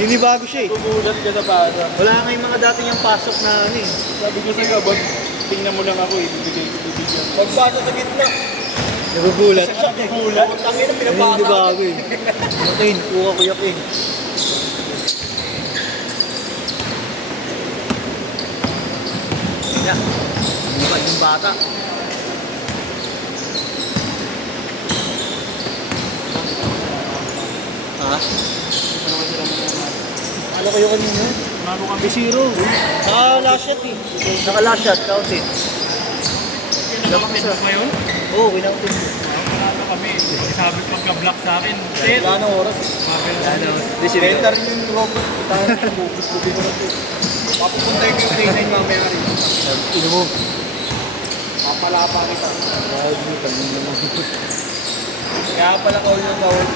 Ninibago siya eh. Tumulat ka sa para. Wala nga yung mga dati niyang pasok na ano eh. Sabi ko sa'yo, bag, tingnan mo lang ako eh. Bibigyan. Pagpasa sa gitna. Nagugulat. Nagugulat. Tangin na pinapasa. Ninibago eh. Yakin, kuha ko yakin. Yan. Bukad yung bata. Ha? Ano kayo kanina? Mano kami. Zero. Naka-last shot eh. Naka-last shot, counted. Pinapakit mo ngayon? Oo, winauntin mo. Wala kami. Sabi pagka-block sa akin. Set. Wala nang oras. Benta rin yung robot. Tayo na yung bubus ko dito na ito. Papupunta yung K9 mamaya rin. Ino mo. Papalapa kita. Kaya pala kaul ng bawal.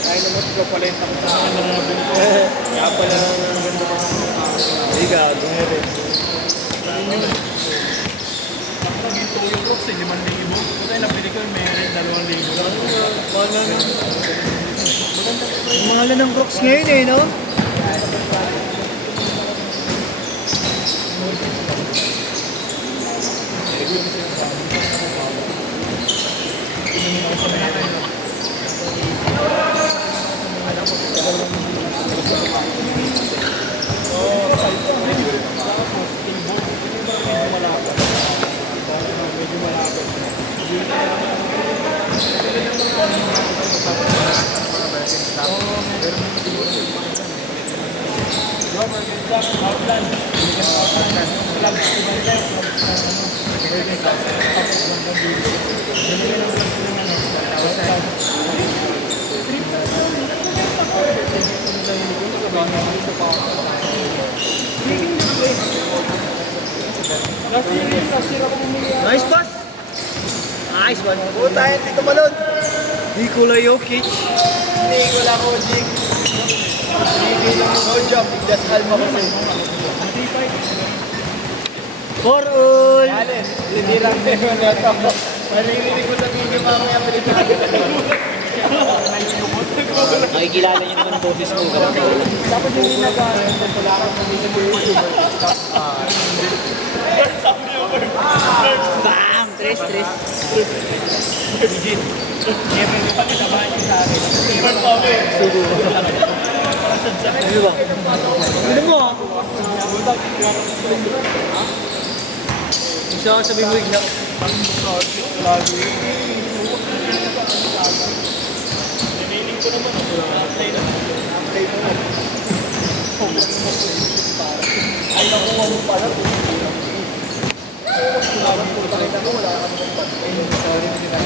Ay naman ito palenta ko sa akin. Kaya pala ang ganda mga Hindi ka, rin. Naging toyo crocs eh, 5,000. Kaya nabili ko yung meron, 2,000 lang. Wala na. Ang mahal na ng Crocs ngayon eh, no? Nice pass! Nice one. Oo tayo, Tito Malon. Nikola Jokic. Hindi, wala ko, Jig. No job, just alma ko sa'yo. For all! Alin, hindi lang tayo na ito. Maririnig ko sa video mamaya Pilipino. Nakikilala niyo naman ang boses mo. Dapat yung ginagawa yung tulakang kami sa YouTuber. Bam! Tres. Sugo. Ano ba? Ano mo ah? Isa sabi mo ignak. Ay, nakuha mo pala.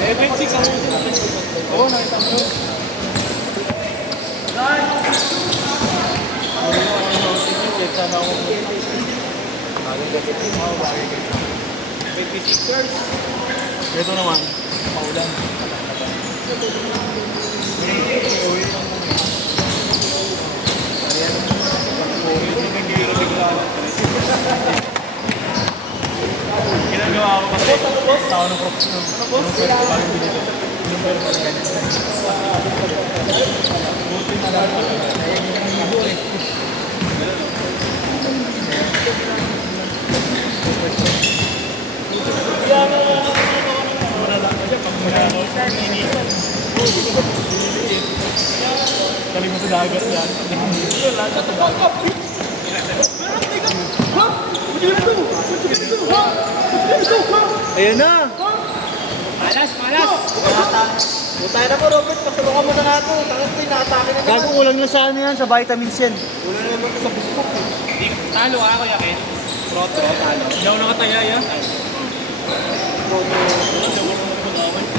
Eh, 26 ako. Oo, nakita mo. Sana ako. 26ers. Ito naman, paulan. Ginagawa ko kasi tao ng professional. Galing mo sa dagat yan. Ayun na! Malas! Butay na mo, Robert. Patulungan mo na nga ito. Tangat ko, inaatake na naman. Gago ulang na sa ano yan, sa vitamins yan. Wala na naman ito sa Facebook. Talo ako yakin. Proto, talo. Hindi ako nakataya yan.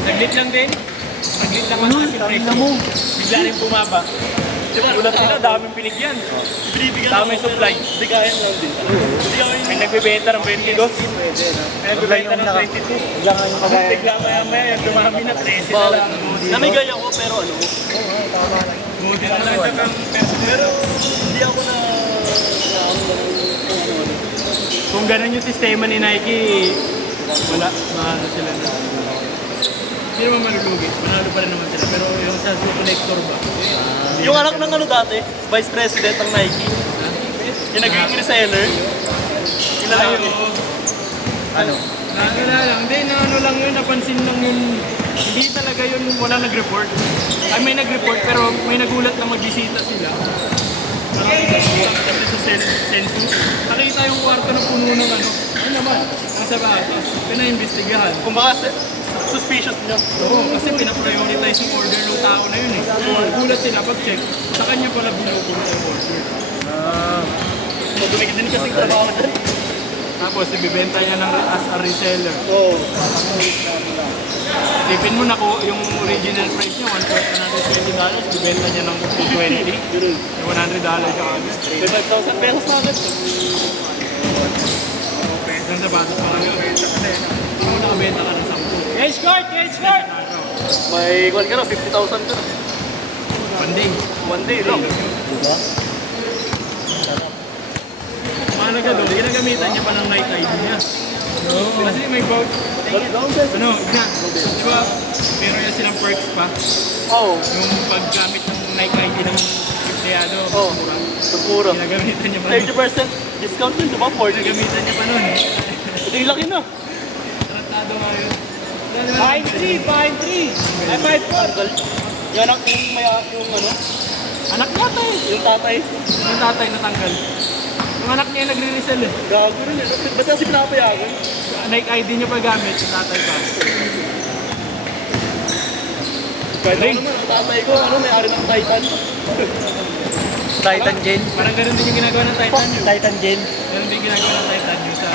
Saglit lang din. Saglit lang ako kasi Tangina mo. bigla rin bumaba. Diba, ulat sila, daming pinigyan. Daming supply. Hindi kaya lang din. May nagbibenta ng 22. May nagbibenta ng 22. Bigla nga yung kagaya. Bigla maya yung dumami na 13 na lang. Namigay ako pero ano. Buti na lang ito ng peso. Pero hindi ako na... Kung ganun yung sistema ni Nike, wala. Mahalo sila na. Hindi naman malulugi. Manalo pa rin naman sila. Pero yung sa collector ba? Yung anak ng ano dati, Vice President ng Nike. Yung naging reseller. Kilala Ay, yun eh. oo. Ano? Wala lang. Hindi, na ano lang yun. Napansin lang yun. Hindi talaga yun. Wala nag-report. Ay, may nag-report pero may nagulat na magbisita sila. Kasi sa census. Nakita yung kwarto na puno ng ano. Ano naman? Ang sabatos. Pinaimbestigahan. Kung baka suspicious nyo. Oo, kasi pinaprioritize yung order ng tao na yun eh. Gulat sila pag-check. Sa kanya pala binubulo yung order. So, dumikit din kasing trabaho na dyan. Tapos, ibibenta niya ng, as a reseller. Oo. Tipin mo na ko, yung original price niya, $120, ibibenta niya ng $220. Yung $100 siya agad. May 5,000 pesos na agad. Ang sabatos pa lang yun. Kung nakabenta ka ng 10. Gage guard! Gage guard! May kwan ka na, 50,000 ka na. Panding. One day lang. Diba? Mahalaga doon, ginagamitan niya pa ng night ID niya. Kasi may quote. Ano, na, di ba, meron yan silang perks pa. Oo. Yung paggamit ng night ID ng empleyado. Oo. Siguro. Ginagamitan niya pa nun. 30% discount yun, diba? 40. Ginagamitan niya pa nun. Ito yung laki na. Tratado nga yun. Pine 3. Ay, 5 Yan ang yung may yung ano, Anak tatay. yung tatay. Yung tatay natanggal. Yung anak niya yung nagre-resell eh. Gago rin eh. Ba't kasi pinapayagan? Night ID niya pa gamit, yung tatay pa. Pwede naman, ang tatay ko, ano, may-ari ng Titan. Titan Gen. Parang ganun din yung ginagawa ng Titan yun. Titan Gen. Ganun din yung ginagawa ng Titan yun sa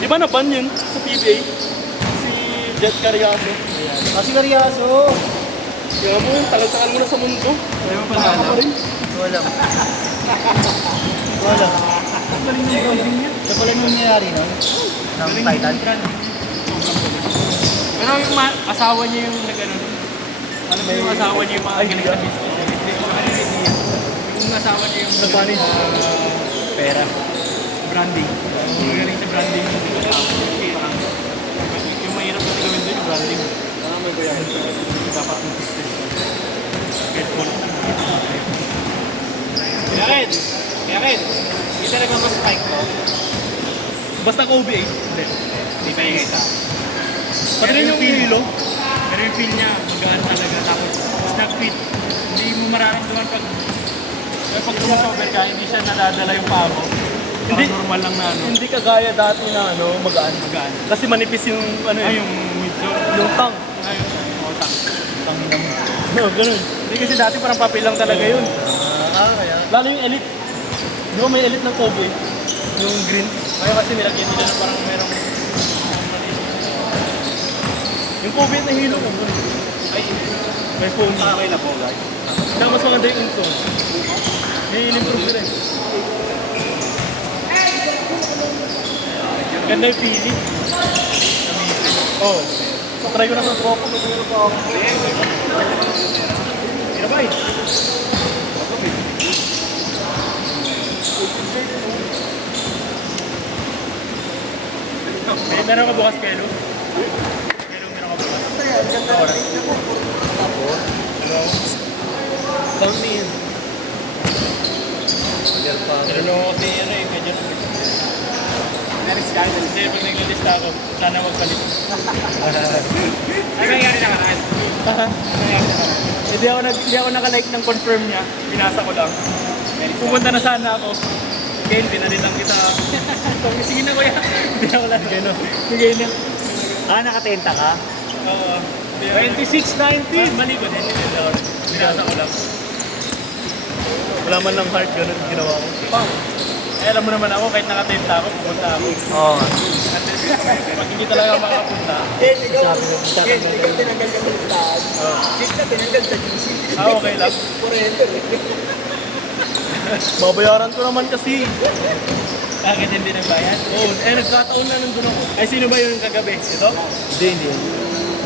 Di ba na-ban yun sa PBA? Si Jet Carriazo. Kasi Karyaso. Kaya mo, talagsakan mo na sa mundo. Ayaw mo pala alam. Wala. Wala. Sa pala nung nangyayari no? Ng Titan. Pero yung asawa niya yung nag-ano nun. Ano ba yung asawa niya yung mga galing sa business? Yung asawa niya yung Pera. branding. Yung galing sa branding. Yung mahirap kasi gawin doon yung branding. May kuya. Dapat yung business. Get full. Kaya kita na ba spike ko? Basta Kobe eh. Hindi. Hindi pa yung isa. Pati rin yung hilo. Pero yung feel niya, magaan talaga. Tapos, snap fit. Hindi mo mararamdaman pag tumasover ka, hindi siya nadadala yung paa mo. Hindi. Normal lang na ano. Hindi kagaya dati na ano, magaan. Magaan. Kasi manipis yung ano Ay, eh. yung midsole. Yung tang. Ay, yung otang. Tangina mo. No, ganun. Hindi kasi dati parang papel lang talaga yun. Kaya. Lalo yung elite. Di ba may elite ng Kobe? Yung green. Kaya kasi nilagyan nila na parang merong... Yung Kobe na hilo ko. Ay, May foam. okay na po guys. Kaya mas maganda yung insole. May in-improve nila eh. Ganda yung feeling. Oo. Try ko na sa tropa. Hirabay. Meron ka bukas kelo? Meron ka bukas. Dami yun. Pero kasi ano eh, medyo naris-kaya. Kasi pag naglalista ako, sana magpalit. Ay, nangyari na kanan. Nangyari na kanan. Hindi ako naka-like ng confirm niya. Binasa ko lang. Pumunta na sana ako. Kaya pinalitan kita. Sige na kuya. Hindi ako lang. Sige na. Nakatenta ka? Oo. 26.90. Mali ko din. Binasa ko lang. Wala man lang heart, ganun ginawa ko. Eh, alam mo naman ako, kahit nakatenta ako, pupunta ako. Oo nga. Pag hindi talaga makapunta, Sabi mo. tinanggal ka sa listahan. Check na tinanggal sa GC. okay lang. Babayaran ko naman kasi. Bakit hindi nagbayad? Oo, nagkataon na nandun ako. Ay, sino ba yung kagabi? Ito? Hindi.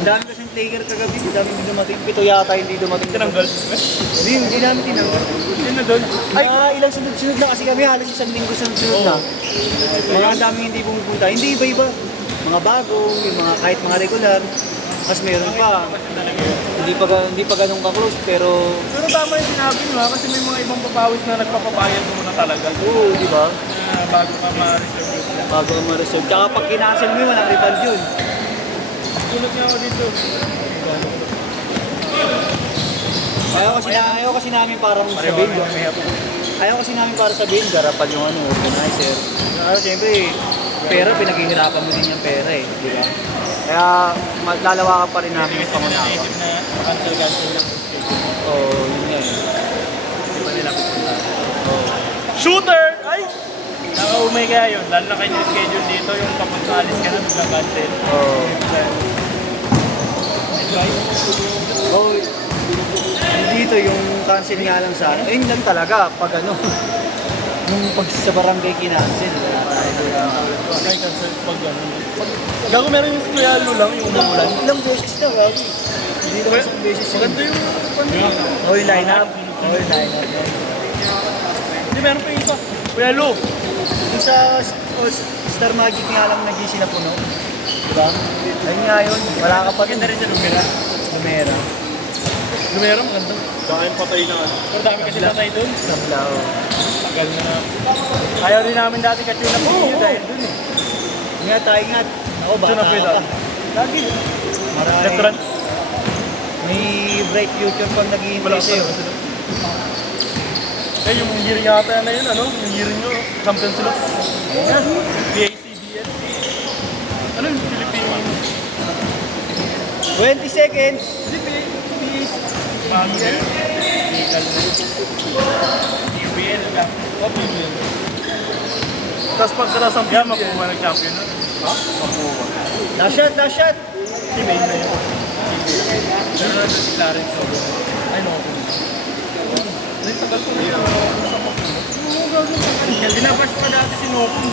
Ang dami kasing player kagabi. Ang dami hindi dumating. 7 yata hindi dumating. Tinanggal. Hindi namin tinanggal. Sino doon? Ay, ilang sunod-sunod na kasi kami. Halos isang linggo sunod-sunod na. Mga ang daming hindi pumupunta. Hindi iba-iba. mga bago, yung mga kahit mga regular. Mas meron pa. Hindi pa ganun ka-close, pero Pero tama yung sinabi mo ha, kasi may mga ibang papawis na nagpapabayad mo na talaga. oo, di ba? Bago ka ma-reserve. Bago ka ma-reserve. Tsaka pag kinancel mo yun, walang refund yun. Tulad niya ako dito. Ayaw kasi namin parang sabihin. Ayaw kasi namin para sabihin, garapan yung ano, organizer. Siyempre, pera, pinaghihirapan mo din yung pera eh, di ba? Kaya lalawakan pa rin namin yung pangunawa. Naisip na cancel lang. Oo, yun nga eh. Di ba nila pupunta? Shooter! Ay! Nakaumay kaya yun. Lalo na kayo schedule dito, yung papunta alis ka na, biglang cancel. Oo. Oh, dito yung cancel nga lang sa ano. Ayun lang talaga pag ano. Yung pag sa barangay kinancel. Ay, cancel pag gano'n. Gago meron yung Kuya Lu lang, yung umulan. Ilang beses na, Gabi. Hindi naman isang beses yun. Maganda yung Oh, yung line-up. Oh, yung line-up. Hindi, meron pa yung isa. Kuya Lu! Yung sa Star Magic nga lang nag-GC na puno. Diba? Ayun nga yun. Wala ka pa rin. Maganda rin sa Lumera. Lumera. Lumera, maganda. Dahil patay na ano. Pero dami kasi tatay doon. Tablao. Tagal na. Ayaw din namin dati kasi na video dahil doon eh. Ingat tayo, ingat. Ako, bata Diyan na ka pwede. pa. Lagi. Marami. Restaurant. May bright future pang nag-iintay Wala sa'yo. Eh, yung year yata na yun, ano? Yung year nyo, champion sila. Ayan. BACBN. Ano yung Filipino? 20 seconds. BACBN. Legal na. BBL ka. O, BBL. Tapos pagkatapos ang BBL, makuha ng-champion na. Ha? Makuha. Last shot, last shot. Teammate na yun. Pero nandun si Clarence. Ay, no. Ay, tagal ko na yun. Dinabash pa dati si Noku.